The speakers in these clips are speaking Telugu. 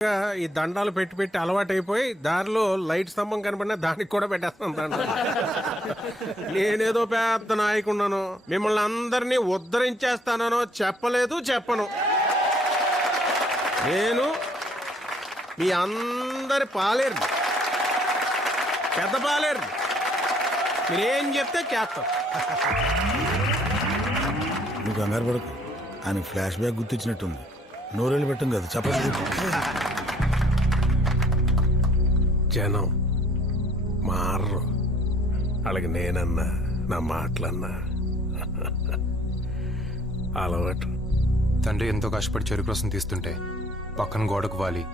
ఈ దండాలు పెట్టి పెట్టి అలవాటైపోయి దారిలో లైట్ స్తంభం కనబడినా దానికి కూడా పెట్టేస్తాను దండ. నేనేదో పెద్ద నాయకున్నాను, మిమ్మల్ని అందరినీ ఉద్ధరించేస్తానో చెప్పలేదు, చెప్పను. నేను మీ అందరి పాలేరు, పెద్ద పాలేరు. మీరేం చెప్తే చేస్తాం. నువ్వు కంగారు పడకు, ఆయన ఫ్లాష్ బ్యాక్ గుర్తించినట్టుంది. నోరేళ్ళు పెట్టం కదా, చెప్పదు. జనం మారరు, అలాగే నేనన్నా నా మాటలన్నా అలవాటు. తండ్రి ఎంతో కష్టపడి చెరుకు రసం తీస్తుంటే పక్కన గోడకు వాలి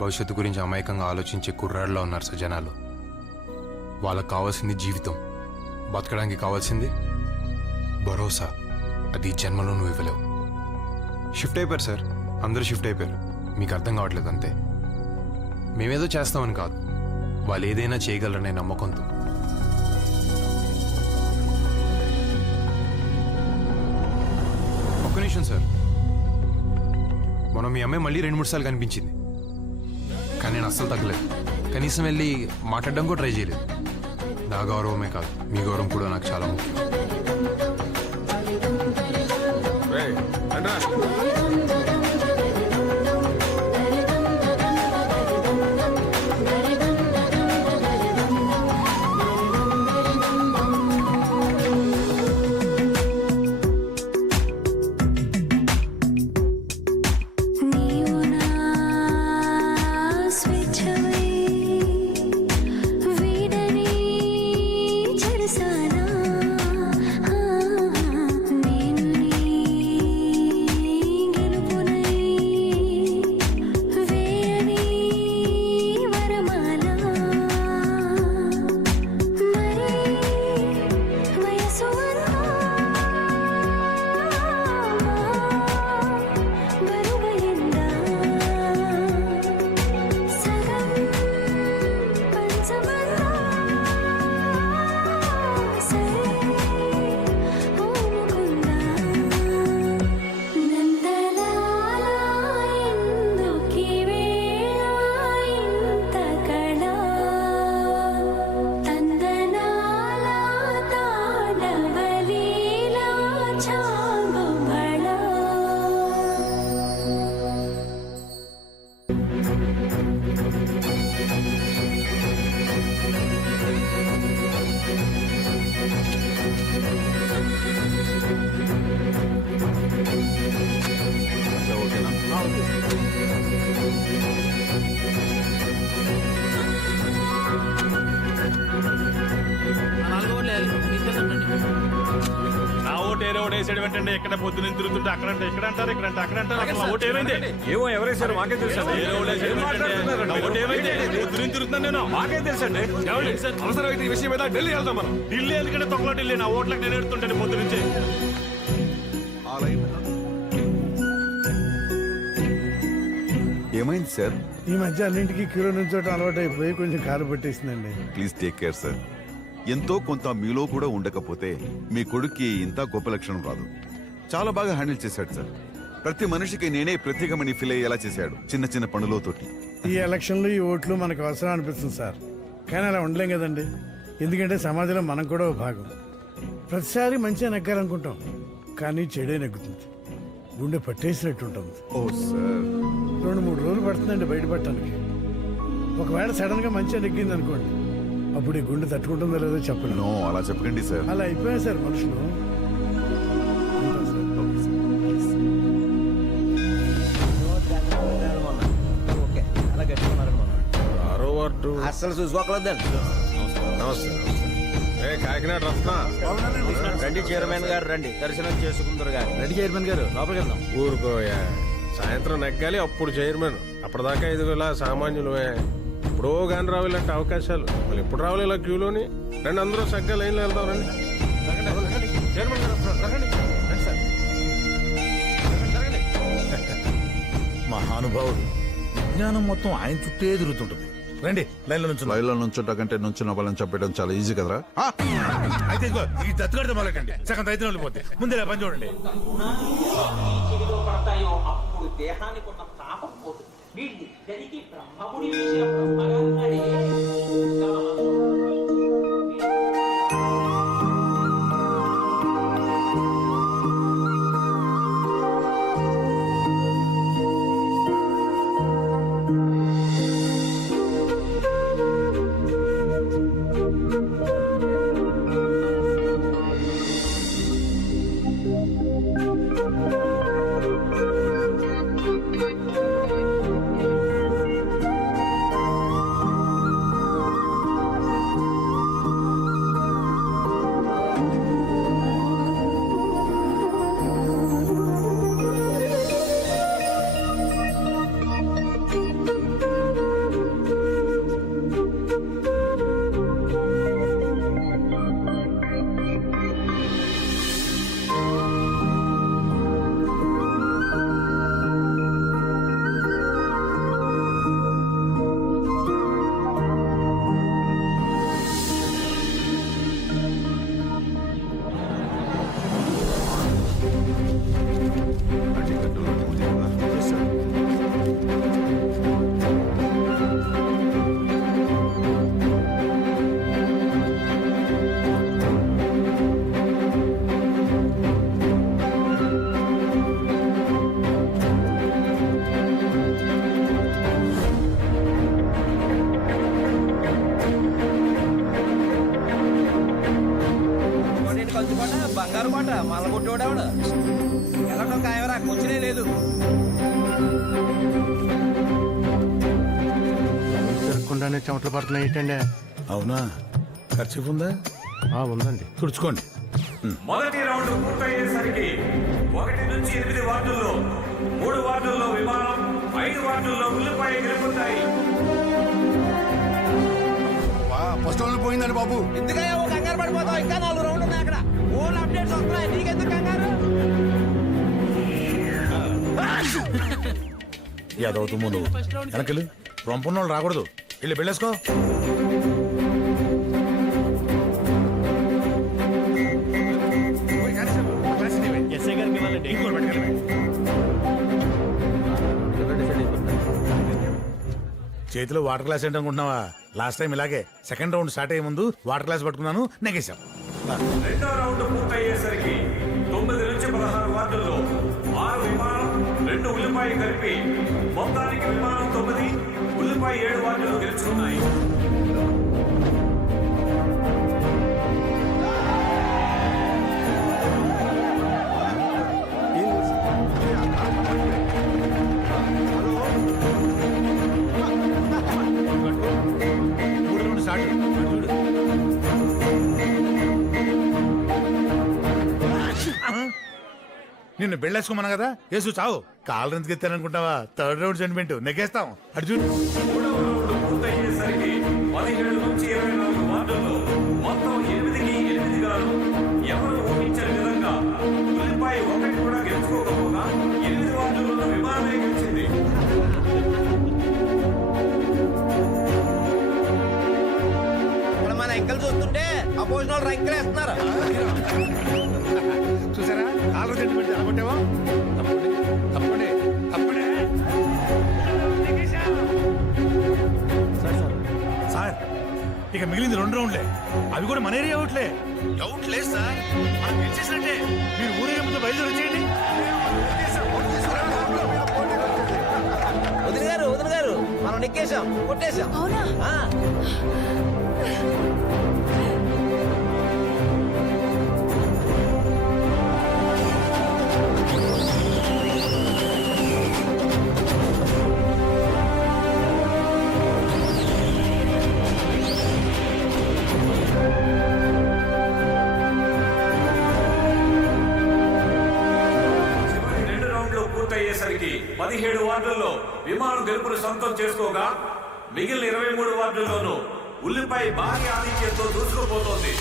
భవిష్యత్తు గురించి అమాయకంగా ఆలోచించే కుర్రాళ్ళలో ఉన్నారు సార్ జనాలు. వాళ్ళకు కావాల్సింది జీవితం, బతకడానికి కావాల్సింది భరోసా. అది ఈ జన్మలో నువ్వు ఇవ్వలేవు. షిఫ్ట్ అయిపోయారు సార్, అందరూ షిఫ్ట్ అయిపోయారు. మీకు అర్థం కావట్లేదు అంతే. మేమేదో చేస్తామని కాదు, వాళ్ళు ఏదైనా చేయగలరనే నమ్మకంతో. ఒక్క నిమిషం సార్, మనం మీ అమ్మాయి మళ్ళీ 2-3 సార్లు కనిపించింది, కానీ నేను అస్సలు తగ్గలేదు. కనీసం వెళ్ళి మాట్లాడడం కూడా ట్రై చేయలేదు. నా గౌరవమే కాదు, మీ గౌరవం కూడా నాకు చాలా ముఖ్యం. ఏంటంటే ఎక్కడ పొద్దున తిరుగుతుంటే అక్కడంటే ఇక్కడ అంటారు, ఇక్కడ అంటే అక్కడ అంటారు. ఓటు ఏమైంది? ఏమో ఎవరేసారు మాకే తెలుసు. పొద్దున తిరుగుతున్నాను నేను, మాకే తెలుసు అండి. అవసరమైతే ఈ విషయం మీద ఢిల్లీ వెళ్దాం మనం. ఢిల్లీ ఎందుకంటే తొక్కలో ఢిల్లీ, నా ఓట్లకు నేను ఎడుతుంటాను పొద్దు నుంచే. ఏమైంది సార్? ఈ మధ్య అన్నింటికి క్యూలో నుంచి అలవాటు అయిపోయి కొంచెం కాలు పట్టేసిందండి. Please take care sir. ఎంతో కొంత మీలో కూడా ఉండకపోతే మీ కొడుక్కి ఇంత గొప్ప లక్షణం రాదు. చాలా బాగా హ్యాండిల్ చేశాడు సార్. ప్రతి మనిషికి నేనే ప్రత్యేకమని ఫీల్ అయ్యేలా చేశాడు, చిన్న చిన్న పనులతోటి. ఈ ఎలక్షన్లు ఈ ఓట్లు మనకు అవసరం అనిపిస్తుంది సార్, కానీ అలా ఉండలేం కదండి. ఎందుకంటే సమాజంలో మనం కూడా ఒక భాగం. ప్రతిసారి మంచిగా నెగ్గాలనుకుంటాం, కానీ చెడే నెగ్గుతుంది, గుండె పట్టేసినట్టు ఉంటుంది. ఓ సార్, 2-3 రోజులు పడుతుందండి బయటపడటానికి. ఒకవేళ సడన్ గా మంచిగా నెగ్గింది అనుకోండి, అప్పుడు ఈ గుండె తట్టుకుంటుందో లేదో చెప్పండి. నో, అలా చెప్పకండి సార్. అలా అయిపోయాయి సార్ మనుషులు. అస్సలు చూసుకోకలేదండి. నమస్తే. కాకినాడ రత్న రండి చైర్మన్ గారు, రండి దర్శనం చేసుకుందరు గారు. రండి చైర్మన్ గారు, లోపలికి వెళ్దాం. ఊరుకోయా, సాయంత్రం నెగ్గాలి అప్పుడు చైర్మన్. అప్పటిదాకా ఇదిగోలా సామాన్యులమే. ఎప్పుడో గాని రావు ఇలాంటి అవకాశాలు, మళ్ళీ ఎప్పుడు రావాలి ఇలా క్యూలోని. రండి, అందరూ చక్కగా లైన్లో వెళ్దాం. రండి చైర్మన్ గారు. మహానుభావుడు, విజ్ఞానం మొత్తం ఆయన చుట్టే తిరుగుతుంటుంది. రండి లైన్లో నుంచి. లైన్లో నుంచుంటా కంటే నుంచున్న వాళ్ళని చెప్పడం చాలా ఈజీ కదరా. అయితే ఈ దత్తుగడితే మొదలకండి, సగం రైతు వెళ్ళిపోతే ముందు ఇలా పని చూడండి. పడతాయో అప్పుడు దేహానికి ఉన్న తాపం పోతుంది. వీళ్ళిద్దరికి బ్రహ్మముడి వేసిన బ్రహ్మగారున్నాడే కంచుకోట బంగారు కోట మల్ల కొట్టేవాడు ఎలాంటి కాయవరా కూర్చునే లేదు తిరగకుండానే చెమటలు పడుతున్నాయి ఏంటండి? అవునా? ఖర్చు ఉందా? ఉందండి. తుడుచుకోండి. మొదటి రౌండ్ పూర్తయ్యేసరికి 1 నుంచి 8 వార్డుల్లో 3 వార్డుల్లో విమానం 5 వార్డుల్లో ఉల్లిపాయ గెలుపుతాయి. ఫస్ట్ రౌండ్ పోయిందండి బాబు. ఎందుకయ్యా ఓ కంగారు పడిపోతావు ఇంకా 4 రౌండ్లు ఉన్నాయి అక్కడ ఓన్ అప్డేట్స్ వస్తున్నాయి నీకెందుకు కంగారు ఏదవుతుందో నువ్వు వెనకలు రొంపున్న వాళ్ళు రాకూడదు. వెళ్ళి పెళ్ళేసుకో. చేతిలో వాటర్ గ్లాస్ ఏంటి అనుకుంటున్నావా? లాస్ట్ టైం ఇలాగే సెకండ్ రౌండ్ స్టార్ట్ అయ్యే ముందు వాటర్ గ్లాస్ పట్టుకున్నాను, నెగేశాం. రెండో రౌండ్ పూర్తయ్యేసరికి 9 నుంచి 16 వార్డుల్లో 6 విమానం 2 ఉల్లిపాయ కలిపి మొత్తానికి విమానం 9 ఉల్లిపాయ 7 వార్డులు గెలుచుకున్నాయి. మూడు రౌండ్ స్టార్ట్. చూడు. నిన్ను పెళ్ళేసుకోమన్నా కదా, యేసు చావు. కాళ్ళు ఎందుకు ఎత్తాననుకుంటావా? థర్డ్ రౌండ్ సెంటిమెంట్ నెగ్గేస్తాం. అటు చూడు. మూడవ రౌండ్ పూర్తయ్యేసరికి 17 నుంచి 24 వార్డుల్లో మొత్తం 8కి 8 గాను ఎవరు ఊహించని విధంగా ఉల్లిపాయ 1 కూడా గెలుచుకోకపోగా 8 వార్డుల్లో విమానమే గెలిచింది. ఇక్కడ మన ఎంకలు చూస్తుంటే అపోజిట్ వాళ్ళు రంకెలు వేస్తున్నారు చూసారా కాళ్ళు సెంటిమెంట్ అనుకుంటావా? తప్పండి తప్పండి తప్పండి. సార్ ఇక మిగిలింది 2 రౌండ్లే. అవి కూడా మన ఏరియా అవుట్లే. అవుట్ లేదు సార్, మనం గెలిచేసినట్టే. మీరు ఊరేగింపుతో బయలుదేరి వచ్చేయండి. వదిన గారు మనం నెక్కేసాం కొట్టేశాం అవునా? ఆ. చివరి 2 రౌండ్లు పూర్తయ్యేసరికి 17 వార్డుల్లో విమానం గెలుపును సొంతం చేసుకోగా మిగిలిన 23 వార్డుల్లోనూ ఉల్లిపాయ భారీ ఆధిక్యంతో దూసుకుపోతోంది.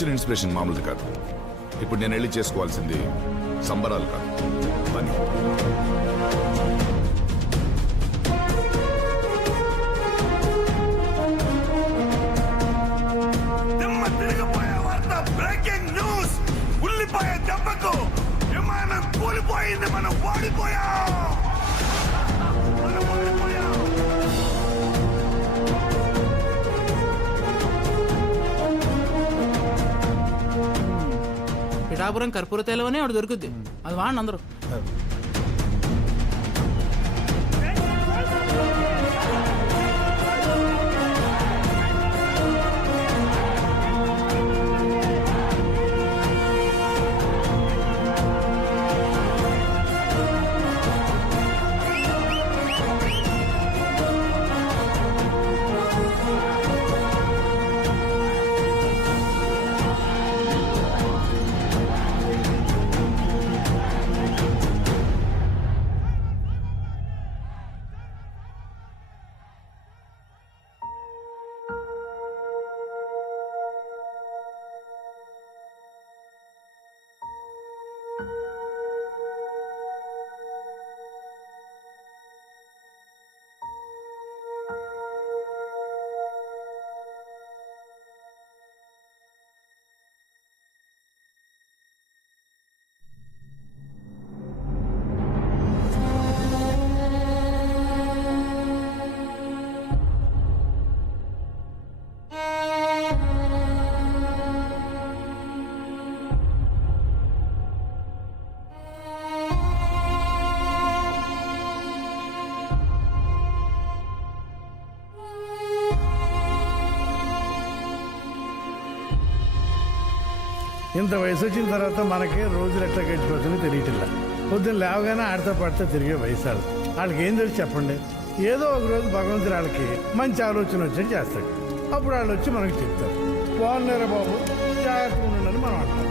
వచ్చిన ఇన్స్పిరేషన్ మామూలుది కాదు. ఇప్పుడు నేను వెళ్ళి చేసుకోవాల్సింది సంబరాలు కాదు, పని. Breaking news! ఉల్లిపాయ దెబ్బకు విమానం కూలిపోయింది. మనం ఓడిపోయాం. పిఠాపురం కర్పూర తైలం అని ఒకటి దొరుకుద్ది, అది వాడండి అందరూ. ఇంత వయసు వచ్చిన తర్వాత మనకే రోజులు ఎట్లా గడిచిపోతుందో తెలియటిల్లా. పొద్దున్న లేవగానే ఆడతా పడితే తిరిగే వయసు వాళ్ళకి ఏం తెలిసి చెప్పండి. ఏదో ఒక రోజు భగవంతుడు వాళ్ళకి మంచి ఆలోచన వచ్చేది చేస్తాడు. అప్పుడు వాళ్ళు వచ్చి మనకి చెప్తారు, బాగున్నారా బాబు, జాగ్రత్తగా ఉండండి మనం అంటాం.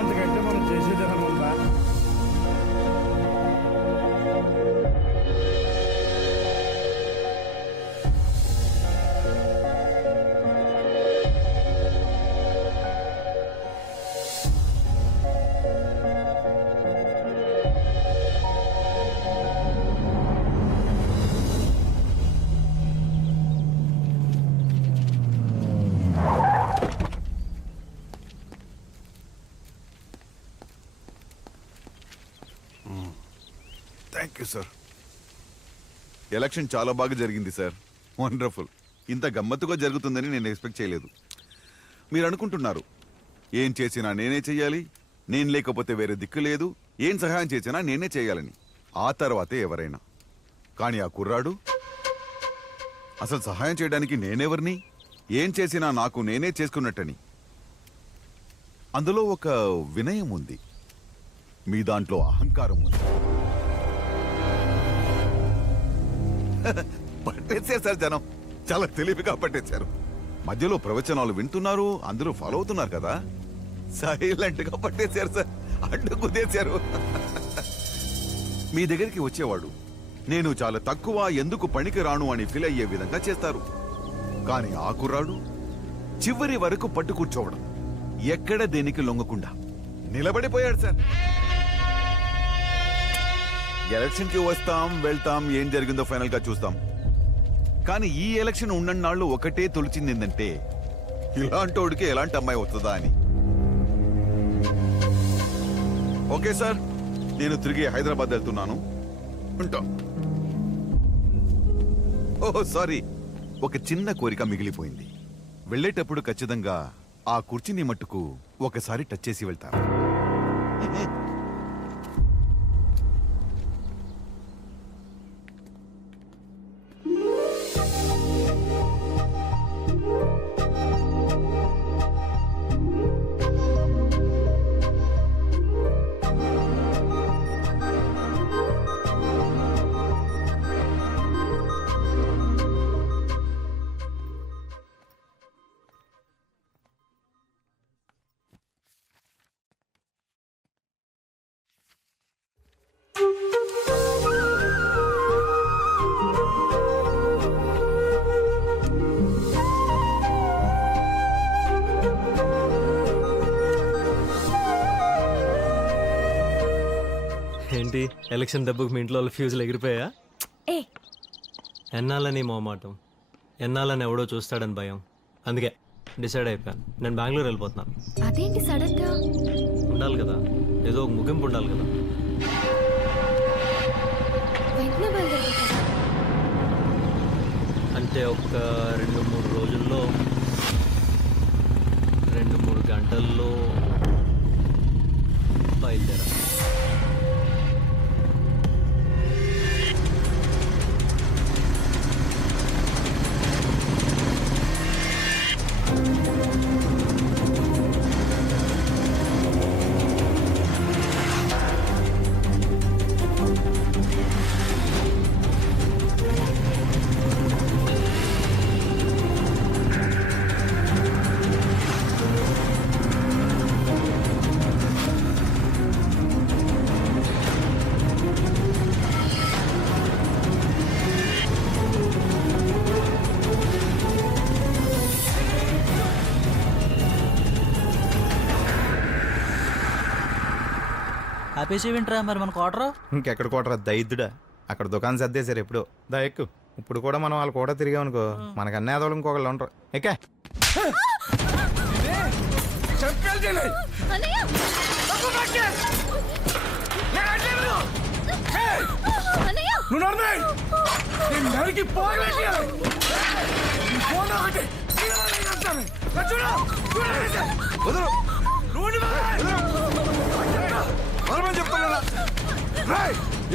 అంతకంటే మనం చేసేది ఏమైనా ఉందా? Thank you sir. ఎలక్షన్ చాలా బాగా జరిగింది సార్. వండర్ఫుల్. ఇంత గమ్మత్తుగా జరుగుతుందని నేను ఎక్స్పెక్ట్ చేయలేదు. మీరు అనుకుంటున్నారు ఏం చేసినా నేనే చెయ్యాలి, నేను లేకపోతే వేరే దిక్కు లేదు, ఏం సహాయం చేసినా నేనే చేయాలని. ఆ తర్వాతే ఎవరైనా. కానీ ఆ కుర్రాడు అసలు సహాయం చేయడానికి నేనెవరిని, ఏం చేసినా నాకు నేనే చేసుకున్నట్టని. అందులో ఒక వినయం ఉంది, మీ దాంట్లో అహంకారం ఉంది. పట్టేశారు సార్ జనం, చాలా తెలివిగా పట్టేశారు. మధ్యలో ప్రవచనాలు వింటున్నారు, అందరూ ఫాలో అవుతున్నారు కదా, సైలెంట్ గా పట్టేశారు సార్, అడ్డు కుదేశారు. మీ దగ్గరికి వచ్చేవాడు నేను చాలా తక్కువ, ఎందుకు పనికి రాను అని ఫీల్ అయ్యే విధంగా చేస్తారు. కానీ ఆ కుర్రాడు చివరి వరకు పట్టు కూర్చోవడం, ఎక్కడ దేనికి లొంగకుండా నిలబడిపోయాడు సార్. ఎలక్షన్ కి వస్తాం వెళ్తాం, ఏం జరిగిందో ఫైనల్ గా చూస్తాం. కానీ ఈ ఎలక్షన్ ఉన్నన్నాళ్ళు ఒకటే తొలిచింది ఏంటంటే, ఇలాంటోడికి ఎలాంటి అమ్మాయి వస్తుందా అని. ఓకే సార్, నేను తిరిగి హైదరాబాద్ వెళ్తున్నాను, ఉంటాం. ఓహో సారీ, ఒక చిన్న కోరిక మిగిలిపోయింది. వెళ్ళేటప్పుడు ఖచ్చితంగా ఆ కుర్చీని మట్టుకు ఒకసారి టచ్ చేసి వెళ్తాను. ఏంటి ఎలక్షన్ దెబ్బకు మీ ఇంట్లో ఫ్యూజులు ఎగిరిపోయా? ఏ ఎన్నాలని మోమాటం, ఎన్నాలని ఎవడో చూస్తాడని భయం. అందుకే డిసైడ్ అయిపోయాను, నేను బెంగళూరు వెళ్ళిపోతున్నాను. అదేంటి సడన్ గా? ఉండాలి కదా, ఏదో ఒక ముగింపు ఉండాలి కదా. వెంటనే బయలుదేరిపోతావా? అంటే ఒక 2-3 రోజుల్లో, 2-3 గంటల్లో బయలుదేరా. ఆపేసేవింట్రా మరి మన కోటరు? ఇంకెక్కడ కోటరా దైద్యుడా, అక్కడ దుకాణం సర్దేశారు ఎప్పుడు. దా ఎక్కు. ఇప్పుడు కూడా మనం వాళ్ళు కూడా తిరిగామనుకో, మనకు అన్ని ఆదోళం ఇంకొకళ్ళు ఉంటారు. ఎక్కే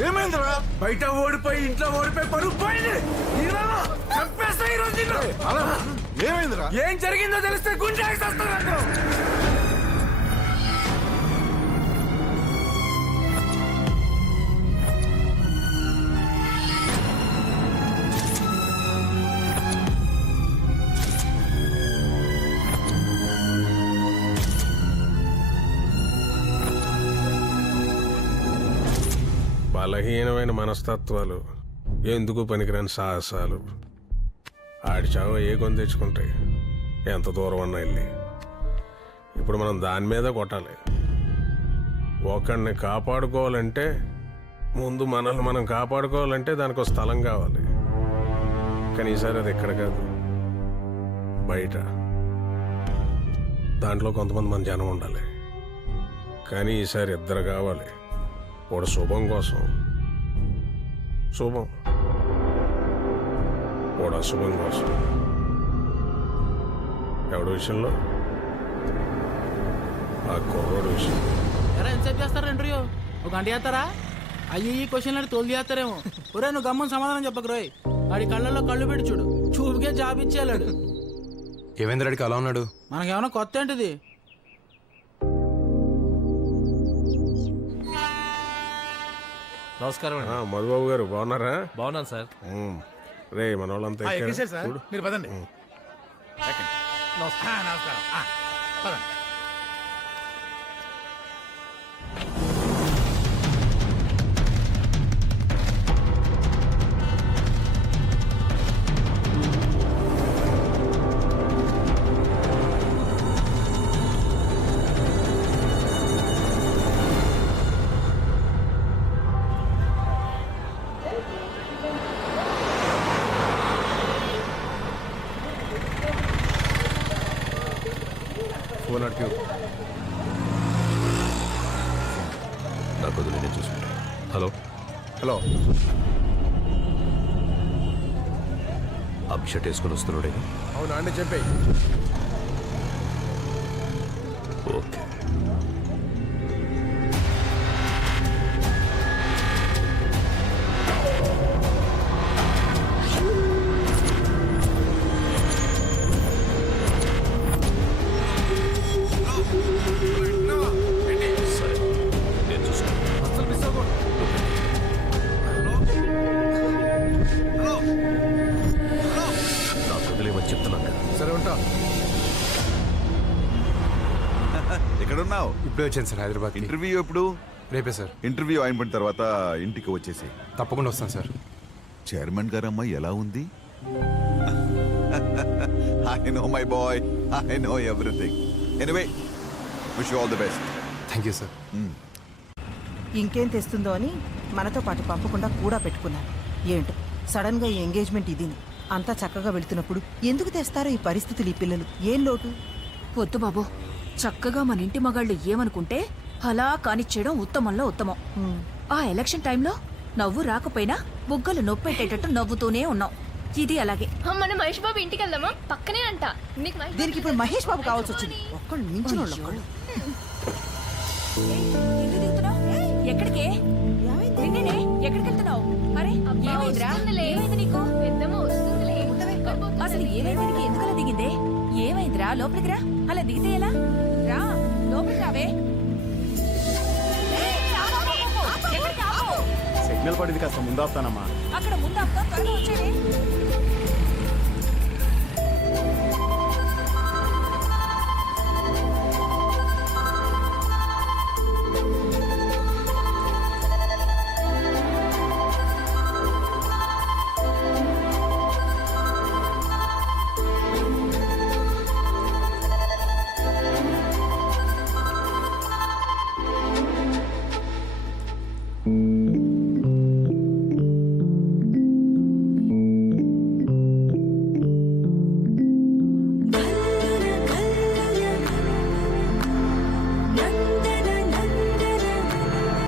ఏమైందిరా? బయట ఓడిపోయి ఇంట్లో ఓడిపోయి పరుగు పోయింది. ఏమైందిరా? ఏం జరిగిందో తెలిస్తే గుండె ఆగిస్తారు. బలహీనమైన మనస్తత్వాలు, ఎందుకు పనికిరాని సాహసాలు ఆడి చావ ఏ కొని తెచ్చుకుంటాయి, ఎంత దూరం అన్నా వెళ్ళి. ఇప్పుడు మనం దాని మీద కొట్టాలి. ఒకడిని కాపాడుకోవాలంటే ముందు మనల్ని మనం కాపాడుకోవాలంటే దానికి ఒక స్థలం కావాలి. కానీ ఈసారి అది ఎక్కడ కాదు, బయట. దాంట్లో కొంతమంది మన జనం ఉండాలి. కానీ ఈసారి ఇద్దరు కావాలి. వాడు శుభం కోసం శుభం, వాడు అశుభం కోసం. ఎవడి విషయంలో? ఆ కుర్రోడు విషయం. ఎరా ఎంతసేపు చేస్తారా ఇంటర్వ్యూ? ఒక గంట చేస్తారా? అయ్యి ఈ క్వశ్చన్లని తోలు చేస్తారేమో. ఒరే నువ్వు గమ్మని సమాధానం చెప్పకు రోయ్. వాడి కళ్ళల్లో కళ్ళు పెట్టి చూడు, చూపుకే జాబ్ ఇచ్చేయాడు. ఏవేంద్రడికి అలా ఉన్నాడు? మనకేమన్నా కొత్త ఏంటిది? నమస్కారం. మధుబాబు గారు బాగున్నారా? బాగున్నాను సార్. రే మన వాళ్ళంతా సార్ మీరు పదండి. నమస్కారం. పదండి. ఫోన్ అట్టు. నాకు వదిలే, నేను చూసుకుంటా. హలో హలో, అభిషట్ వేసుకొని వస్తున్నాడే. అవునా అండి, చెప్పేయి. ఓకే. సరే, నేను చూసుకుంటా. నాకు వదిలేమని చెప్తున్నాను కదా. సరే ఉంటా. ఎక్కడున్నావు? ఇప్పుడే వచ్చాను సార్ హైదరాబాద్. ఇంటర్వ్యూ ఎప్పుడు? రేపే సార్. ఇంటర్వ్యూ అయిపోయిన తర్వాత ఇంటికి వచ్చేసి. తప్పకుండా వస్తాను సార్. చైర్మన్ గారమ్మ ఎలా ఉంది? I know my boy, I know everything. Anyway, wish you all the best. Thank you sir. ఇంకేం తెస్తుందో అని మనతో పాటు పంపకుండా కూడా పెట్టుకున్నాను. ఏంటో సడన్ గా ఈ ఎంగేజ్మెంట్ ఇది అంతా చక్కగా వెళ్తున్నప్పుడు ఎందుకు తెస్తారో ఈ పరిస్థితులు ఈ పిల్లలు? ఏం లోటు? వద్దు బాబు, చక్కగా మన ఇంటి మగాళ్ళు ఏమనుకుంటే అలా కానిచ్చేయడం ఉత్తమంలో ఉత్తమం. ఆ ఎలక్షన్ టైంలో నవ్వు రాకపోయినా బుగ్గలు నొప్పెట్టేటట్టు నవ్వుతూనే ఉన్నాం. ఇది అలాగే. మన మహేష్ బాబు ఇంటికి వెళ్దామా? పక్కనే అంట. నీకు దీనికి ఇప్పుడు మహేష్ బాబు కావాల్సి వచ్చింది. ఒక్కళ్ళు మించిన వాళ్ళు ఒక్కళ్ళు. ఎందుకు దిగుతున్నావ్? ఎక్కడికే? నిన్నేనే, ఎక్కడికి వెళ్తున్నావు? అరే ఏమైందిరా? ఏమైంది నీకు? అసలు ఏమైంది నీకు? ఎందుకలా దిగిందే? ఏమైందిరా? లోపలికి రా. అలా దిగితే ఎలా రా? లోపలికి రావే. సిగ్నల్ పడింది, కాస్త ముందు ఆపుతానమ్మా. అక్కడ ముందు ఆపుతా, త్వరగా వచ్చేవే.